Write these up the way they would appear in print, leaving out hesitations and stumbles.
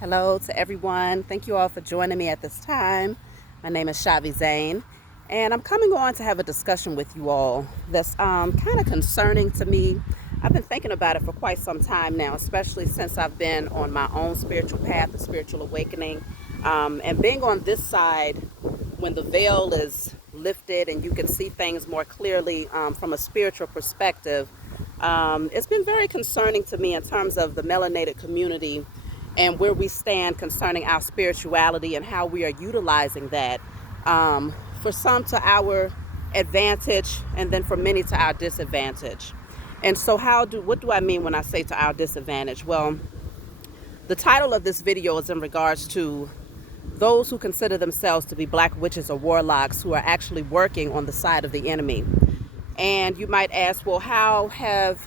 Hello to everyone. Thank you all for joining me at this time. My name is Shavi Zane, and I'm coming on to have a discussion with you all that's kind of concerning to me. I've been thinking about it for quite some time now, especially since I've been on my own spiritual path, the spiritual awakening, and being on this side when the veil is lifted and you can see things more clearly from a spiritual perspective. It's been very concerning to me in terms of the melanated community and where we stand concerning our spirituality and how we are utilizing that, for some to our advantage and then for many to our disadvantage. And so what do I mean when I say to our disadvantage? Well, the title of this video is in regards to those who consider themselves to be black witches or warlocks who are actually working on the side of the enemy. And you might ask, well, how has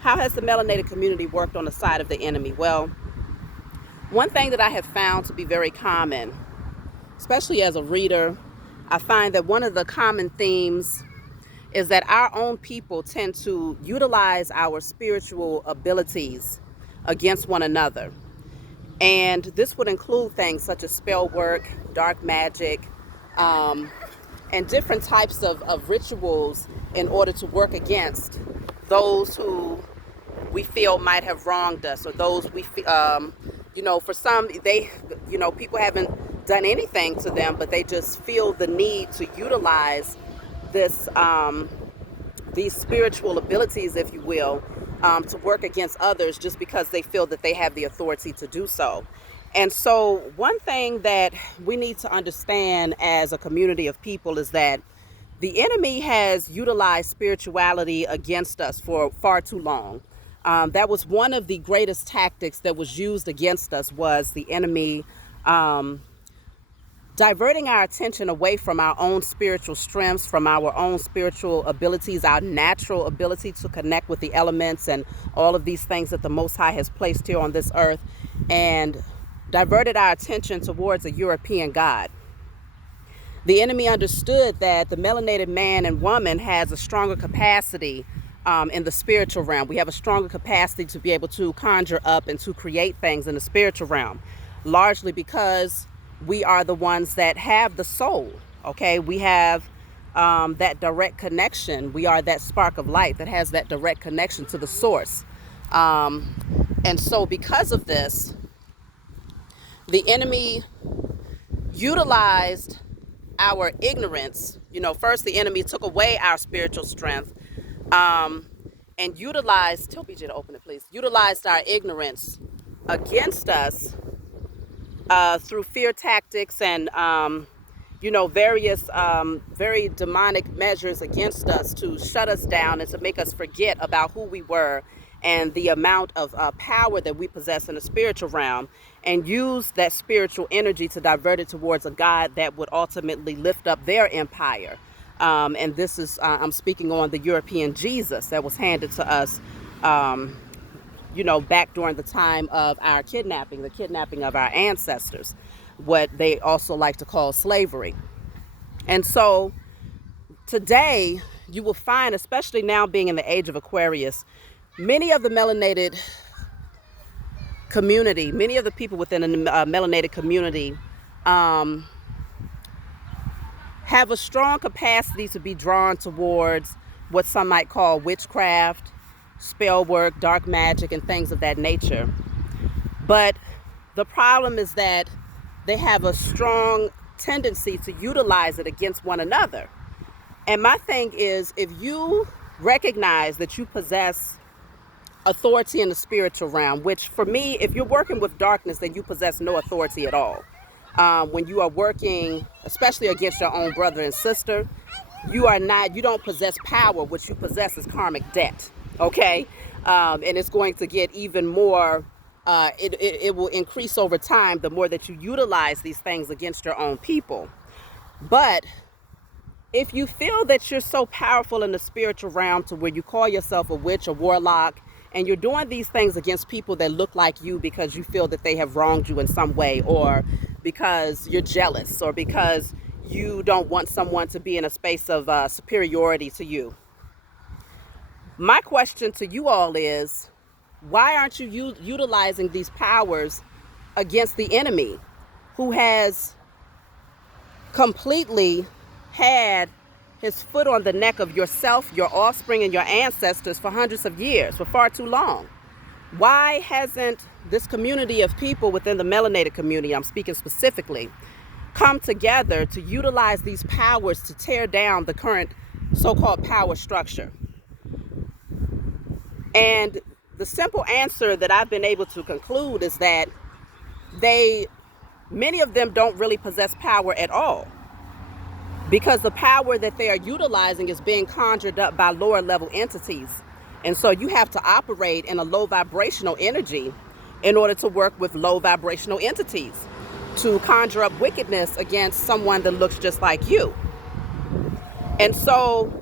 the melanated community worked on the side of the enemy? Well, one thing that I have found to be very common, especially as a reader, I find that one of the common themes is that our own people tend to utilize our spiritual abilities against one another. And this would include things such as spell work, dark magic, and different types of rituals in order to work against those who we feel might have wronged us, or those we for some, people haven't done anything to them, but they just feel the need to utilize this these spiritual abilities, if you will, to work against others just because they feel that they have the authority to do so. And so one thing that we need to understand as a community of people is that the enemy has utilized spirituality against us for far too long. That was one of the greatest tactics that was used against us, was the enemy diverting our attention away from our own spiritual strengths, from our own spiritual abilities, our natural ability to connect with the elements and all of these things that the Most High has placed here on this earth, and diverted our attention towards a European God. The enemy understood that the melanated man and woman has a stronger capacity in the spiritual realm. We have a stronger capacity to be able to conjure up and to create things in the spiritual realm, largely because we are the ones that have the soul. Okay, we have that direct connection. We are that spark of light that has that direct connection to the source. And so because of this, the enemy utilized our ignorance. First the enemy took away our spiritual strength, and utilized, tell BJ to open it please, utilized our ignorance against us through fear tactics and various very demonic measures against us to shut us down and to make us forget about who we were and the amount of power that we possess in the spiritual realm, and use that spiritual energy to divert it towards a God that would ultimately lift up their empire. And this is, I'm speaking on the European Jesus that was handed to us, back during the time of our kidnapping, the kidnapping of our ancestors, what they also like to call slavery. And so today you will find, especially now being in the age of Aquarius, many of the melanated community, many of the people within the melanated community have a strong capacity to be drawn towards what some might call witchcraft, spell work, dark magic, and things of that nature. But the problem is that they have a strong tendency to utilize it against one another. And my thing is, if you recognize that you possess authority in the spiritual realm, which for me, if you're working with darkness, then you possess no authority at all. When you are working, especially against your own brother and sister, you don't possess power. What you possess is karmic debt. Okay. And it's going to get even more, it will increase over time the more that you utilize these things against your own people. But if you feel that you're so powerful in the spiritual realm to where you call yourself a witch, a warlock, and you're doing these things against people that look like you because you feel that they have wronged you in some way, or because you're jealous, or because you don't want someone to be in a space of superiority to you, my question to you all is, why aren't you utilizing these powers against the enemy who has completely had his foot on the neck of yourself, your offspring, and your ancestors for hundreds of years, for far too long. Why hasn't this community of people within the melanated community, I'm speaking specifically, come together to utilize these powers to tear down the current so-called power structure? And the simple answer that I've been able to conclude is that many of them don't really possess power at all, because the power that they are utilizing is being conjured up by lower level entities. And so you have to operate in a low vibrational energy in order to work with low vibrational entities, to conjure up wickedness against someone that looks just like you. And so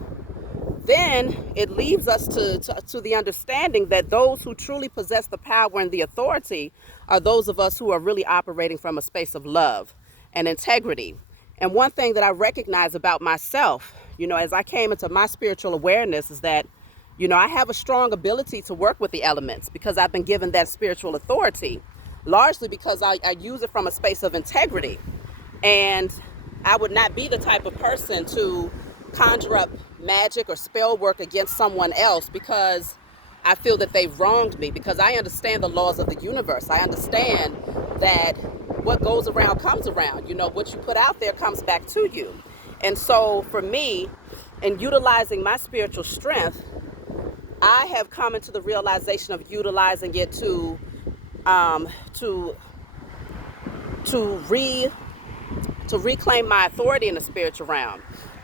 then it leaves us to the understanding that those who truly possess the power and the authority are those of us who are really operating from a space of love and integrity. And one thing that I recognize about myself, as I came into my spiritual awareness, is that, I have a strong ability to work with the elements because I've been given that spiritual authority, largely because I use it from a space of integrity. And I would not be the type of person to conjure up magic or spell work against someone else because I feel that they've wronged me, because I understand the laws of the universe. I understand that what goes around comes around. What you put out there comes back to you. And so for me, in utilizing my spiritual strength, I have come into the realization of utilizing it to reclaim my authority in the spiritual realm,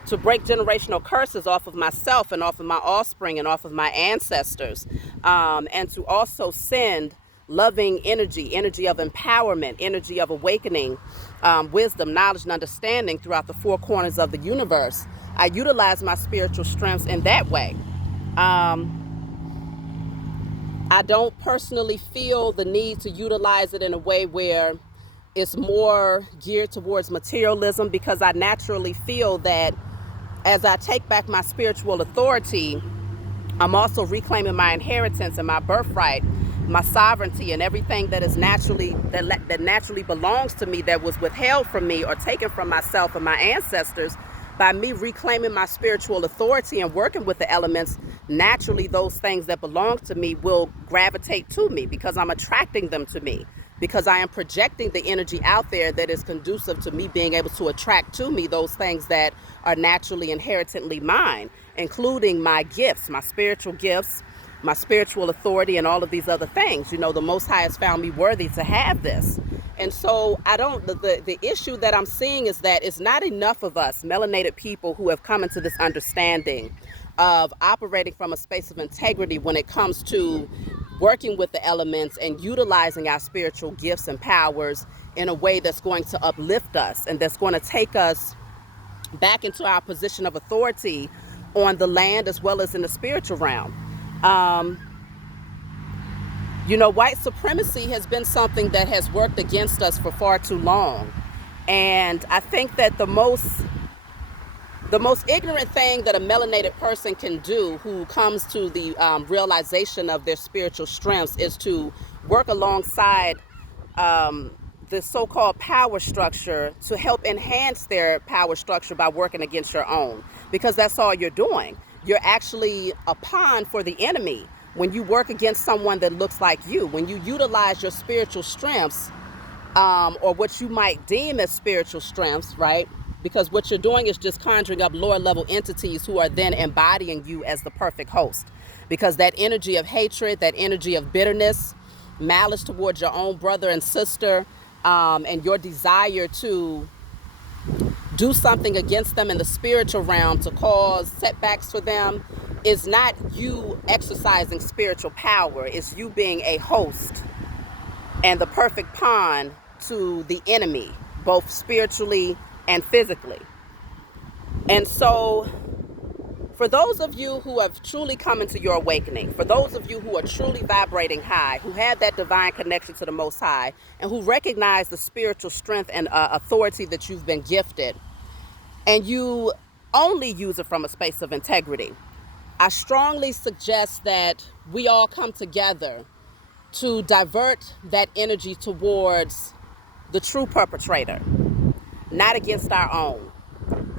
to break generational curses off of myself and off of my offspring and off of my ancestors, and to also send loving energy of empowerment, energy of awakening, wisdom, knowledge, and understanding throughout the four corners of the universe. I utilize my spiritual strengths in that way. I don't personally feel the need to utilize it in a way where it's more geared towards materialism, because I naturally feel that as I take back my spiritual authority, I'm also reclaiming my inheritance and my birthright, my sovereignty, and everything that is naturally that naturally belongs to me, that was withheld from me or taken from myself and my ancestors. By me reclaiming my spiritual authority and working with the elements, naturally those things that belong to me will gravitate to me, because I'm attracting them to me, because I am projecting the energy out there that is conducive to me being able to attract to me those things that are naturally inherently mine, including my gifts, my spiritual gifts, my spiritual authority, and all of these other things. The Most High has found me worthy to have this. And so the issue that I'm seeing is that it's not enough of us melanated people who have come into this understanding of operating from a space of integrity when it comes to working with the elements and utilizing our spiritual gifts and powers in a way that's going to uplift us and that's going to take us back into our position of authority on the land as well as in the spiritual realm. White supremacy has been something that has worked against us for far too long. And I think that the most ignorant thing that a melanated person can do who comes to the realization of their spiritual strengths is to work alongside the so-called power structure to help enhance their power structure by working against your own, because that's all you're doing. You're actually a pawn for the enemy when you work against someone that looks like you. When you utilize your spiritual strengths, or what you might deem as spiritual strengths, right? Because what you're doing is just conjuring up lower level entities who are then embodying you as the perfect host. Because that energy of hatred, that energy of bitterness, malice towards your own brother and sister, and your desire to do something against them in the spiritual realm to cause setbacks for them, is not you exercising spiritual power. It's you being a host and the perfect pawn to the enemy, both spiritually and physically. And so for those of you who have truly come into your awakening, for those of you who are truly vibrating high, who have that divine connection to the Most High, and who recognize the spiritual strength and authority that you've been gifted, and you only use it from a space of integrity, I strongly suggest that we all come together to divert that energy towards the true perpetrator, not against our own.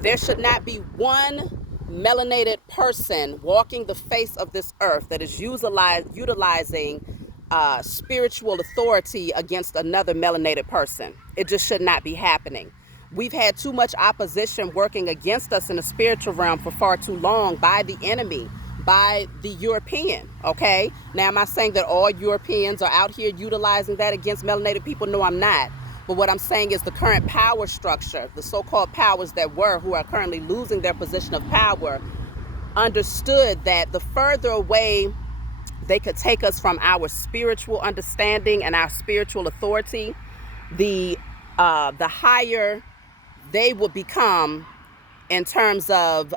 There should not be one melanated person walking the face of this earth that is utilizing spiritual authority against another melanated person. It just should not be happening. We've had too much opposition working against us in the spiritual realm for far too long by the enemy, by the European, okay? Now, am I saying that all Europeans are out here utilizing that against melanated people? No, I'm not. But what I'm saying is the current power structure, the so-called powers that were, who are currently losing their position of power, understood that the further away they could take us from our spiritual understanding and our spiritual authority, the higher they would become in terms of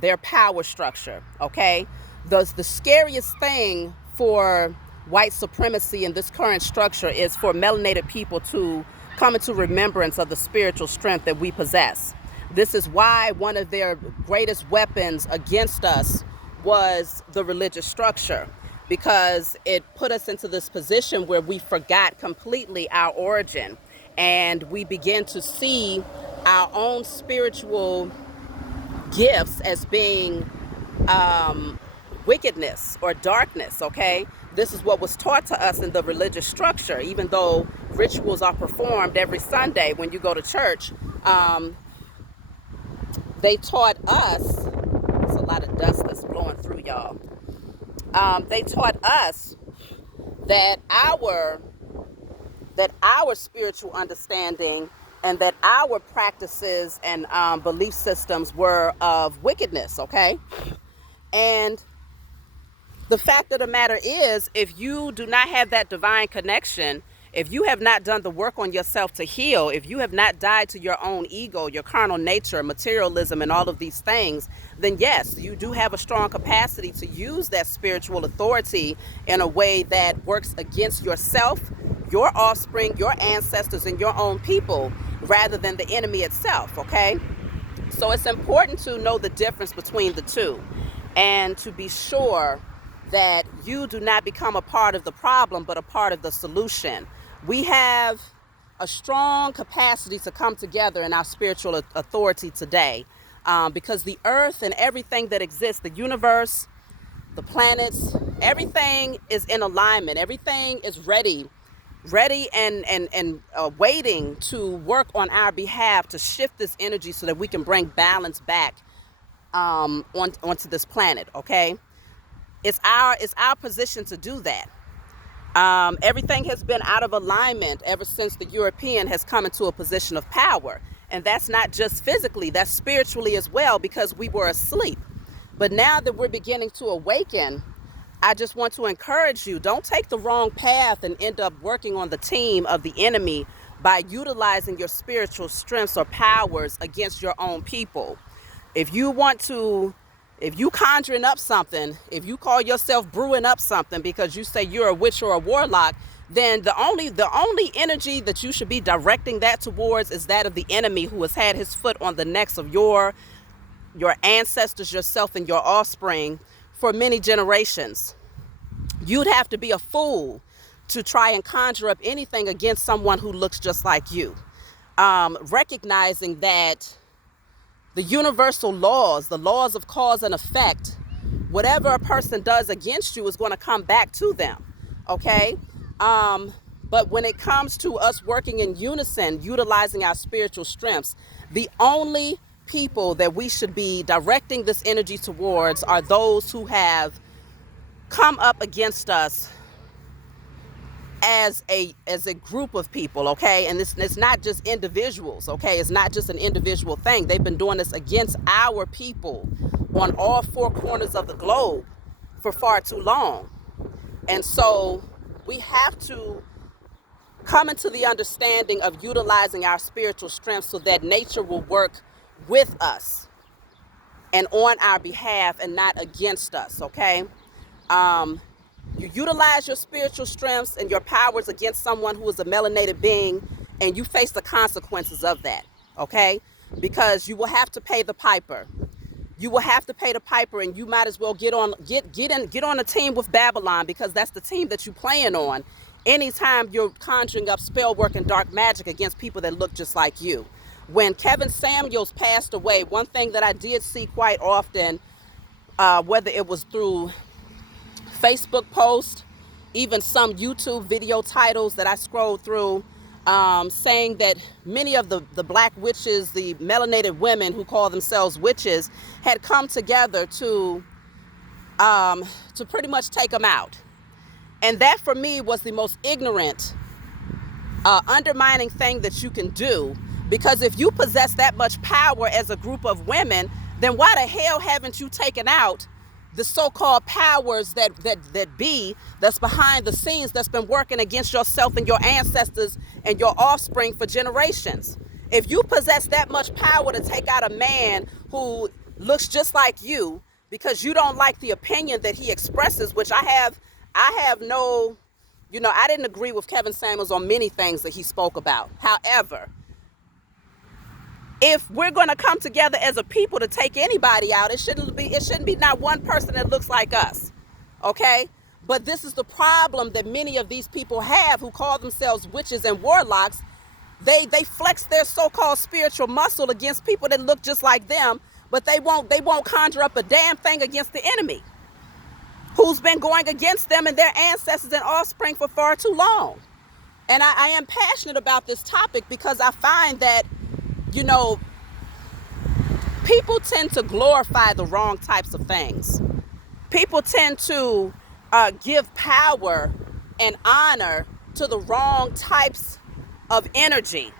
their power structure, okay? The scariest thing for white supremacy in this current structure is for melanated people to come into remembrance of the spiritual strength that we possess. This is why one of their greatest weapons against us was the religious structure, because it put us into this position where we forgot completely our origin, and we begin to see our own spiritual gifts as being wickedness or darkness, okay? This is what was taught to us in the religious structure. Even though rituals are performed every Sunday when you go to church, they taught us, there's a lot of dust that's blowing through, y'all. They taught us that our spiritual understanding and that our practices and belief systems were of wickedness, okay? And the fact of the matter is, if you do not have that divine connection, if you have not done the work on yourself to heal, if you have not died to your own ego, your carnal nature, materialism, and all of these things, then yes, you do have a strong capacity to use that spiritual authority in a way that works against yourself, your offspring, your ancestors, and your own people, rather than the enemy itself, okay? So it's important to know the difference between the two and to be sure that you do not become a part of the problem, but a part of the solution. We have a strong capacity to come together in our spiritual authority today, because the earth and everything that exists, the universe, the planets, everything is in alignment. Everything is ready and waiting to work on our behalf to shift this energy so that we can bring balance back onto this planet, okay? It's our position to do that. Everything has been out of alignment ever since the European has come into a position of power. And that's not just physically, that's spiritually as well, because we were asleep. But now that we're beginning to awaken, I just want to encourage you, don't take the wrong path and end up working on the team of the enemy by utilizing your spiritual strengths or powers against your own people. If you conjuring up something, if you call yourself brewing up something because you say you're a witch or a warlock, then the only energy that you should be directing that towards is that of the enemy, who has had his foot on the necks of your ancestors, yourself, and your offspring for many generations. You'd have to be a fool to try and conjure up anything against someone who looks just like you. Recognizing that the universal laws, the laws of cause and effect, whatever a person does against you is going to come back to them, okay? But when it comes to us working in unison, utilizing our spiritual strengths, the only people that we should be directing this energy towards are those who have come up against us as a group of people, okay? And it's not just individuals, okay? It's not just an individual thing. They've been doing this against our people on all four corners of the globe for far too long. And so we have to come into the understanding of utilizing our spiritual strength so that nature will work with us and on our behalf and not against us, okay? You utilize your spiritual strengths and your powers against someone who is a melanated being, and you face the consequences of that, okay? Because you will have to pay the piper. you will have to pay the piper, and you might as well get on a team with Babylon, because that's the team that you're playing on anytime you're conjuring up spell work and dark magic against people that look just like you. When Kevin Samuels passed away, one thing that I did see quite often, whether it was through Facebook posts, even some YouTube video titles that I scrolled through, saying that many of the black witches, the melanated women who call themselves witches, had come together to pretty much take them out. And that for me was the most ignorant, undermining thing that you can do, because if you possess that much power as a group of women, then why the hell haven't you taken out the so-called powers that's behind the scenes, that's been working against yourself and your ancestors and your offspring for generations? If you possess that much power to take out a man who looks just like you because you don't like the opinion that he expresses, which I have no, I didn't agree with Kevin Samuels on many things that he spoke about. However, if we're going to come together as a people to take anybody out, it shouldn't be not one person that looks like us. Okay? But this is the problem that many of these people have who call themselves witches and warlocks. They flex their so-called spiritual muscle against people that look just like them, but they won't conjure up a damn thing against the enemy, who's been going against them and their ancestors and offspring for far too long. And I am passionate about this topic because I find that, people tend to glorify the wrong types of things. People tend to give power and honor to the wrong types of energy.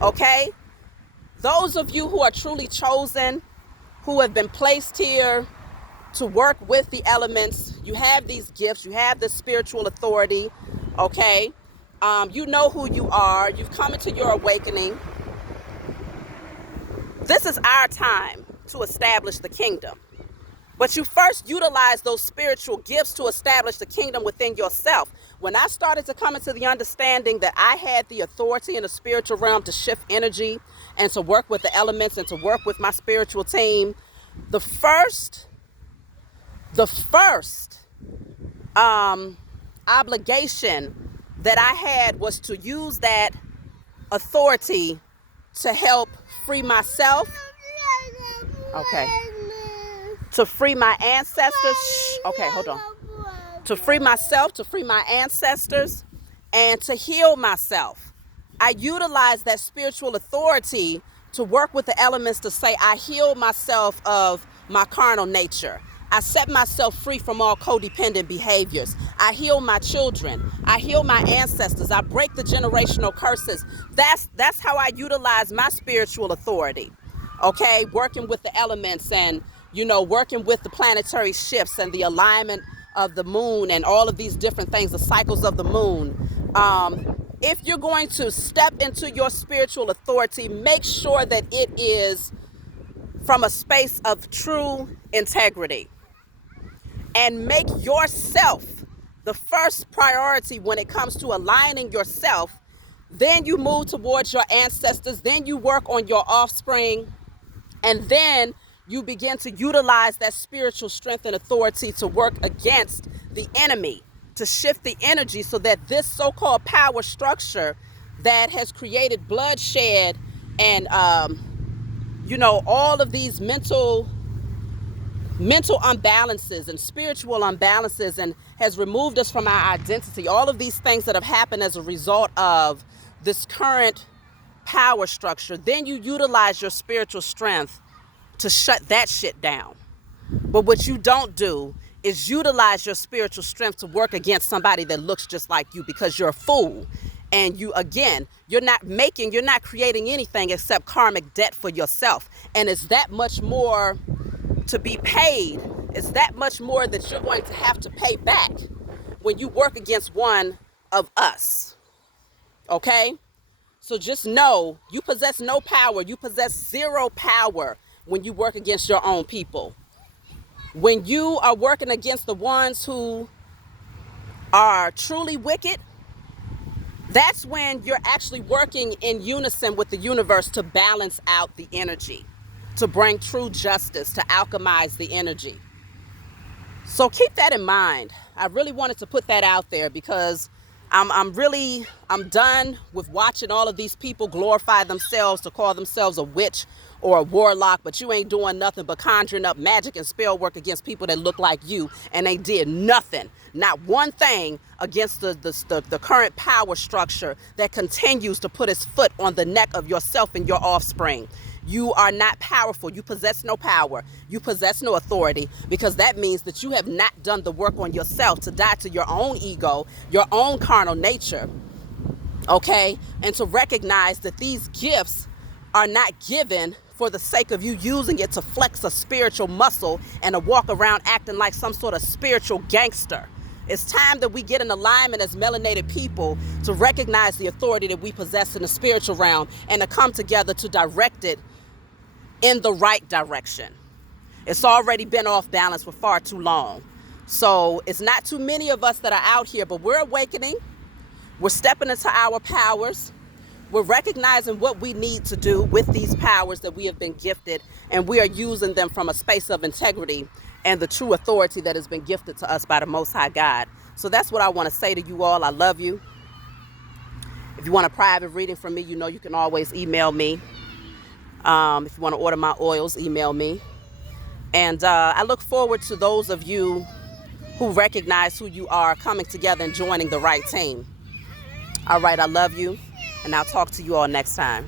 Okay? Those of you who are truly chosen, who have been placed here to work with the elements, you have these gifts, you have this spiritual authority. Okay? You know who you are. You've come into your awakening. This is our time to establish the kingdom. But you first utilize those spiritual gifts to establish the kingdom within yourself. When I started to come into the understanding that I had the authority in the spiritual realm to shift energy and to work with the elements and to work with my spiritual team, the first obligation that I had was to use that authority to help free myself. Okay. To free my ancestors. Okay, hold on. To free myself, to free my ancestors, and to heal myself. I utilize that spiritual authority to work with the elements to say, I heal myself of my carnal nature. I set myself free from all codependent behaviors. I heal my children. I heal my ancestors. I break the generational curses. That's how I utilize my spiritual authority. Okay, working with the elements and, working with the planetary shifts and the alignment of the moon and all of these different things, the cycles of the moon. If you're going to step into your spiritual authority, make sure that it is from a space of true integrity. And make yourself the first priority when it comes to aligning yourself. Then you move towards your ancestors. Then you work on your offspring. And then you begin to utilize that spiritual strength and authority to work against the enemy, to shift the energy so that this so-called power structure that has created bloodshed and, all of these mental unbalances and spiritual unbalances, and has removed us from our identity. All of these things that have happened as a result of this current power structure. Then you utilize your spiritual strength to shut that shit down. But what you don't do is utilize your spiritual strength to work against somebody that looks just like you, because you're a fool. And you're not creating anything except karmic debt for yourself. And it's that much more to be paid. It's that much more that you're going to have to pay back when you work against one of us. Okay? So just know you possess no power. You possess zero power when you work against your own people. When you are working against the ones who are truly wicked, that's when you're actually working in unison with the universe to balance out the energy. to bring true justice, to alchemize the energy. So keep that in mind. I really wanted to put that out there because I'm done with watching all of these people glorify themselves to call themselves a witch or a warlock, but you ain't doing nothing but conjuring up magic and spell work against people that look like you, and they did nothing, not one thing against the current power structure that continues to put its foot on the neck of yourself and your offspring. You are not powerful. You possess no power. You possess no authority, because that means that you have not done the work on yourself to die to your own ego, your own carnal nature, okay? And to recognize that these gifts are not given for the sake of you using it to flex a spiritual muscle and to walk around acting like some sort of spiritual gangster. It's time that we get in alignment as melanated people to recognize the authority that we possess in the spiritual realm and to come together to direct it in the right direction. It's already been off balance for far too long. So it's not too many of us that are out here, but we're awakening. We're stepping into our powers. We're recognizing what we need to do with these powers that we have been gifted, and we are using them from a space of integrity and the true authority that has been gifted to us by the Most High God. So that's what I want to say to you all. I love you. If you want a private reading from me, you know you can always email me. If you want to order my oils, email me. And I look forward to those of you who recognize who you are coming together and joining the right team. All right, I love you, and I'll talk to you all next time.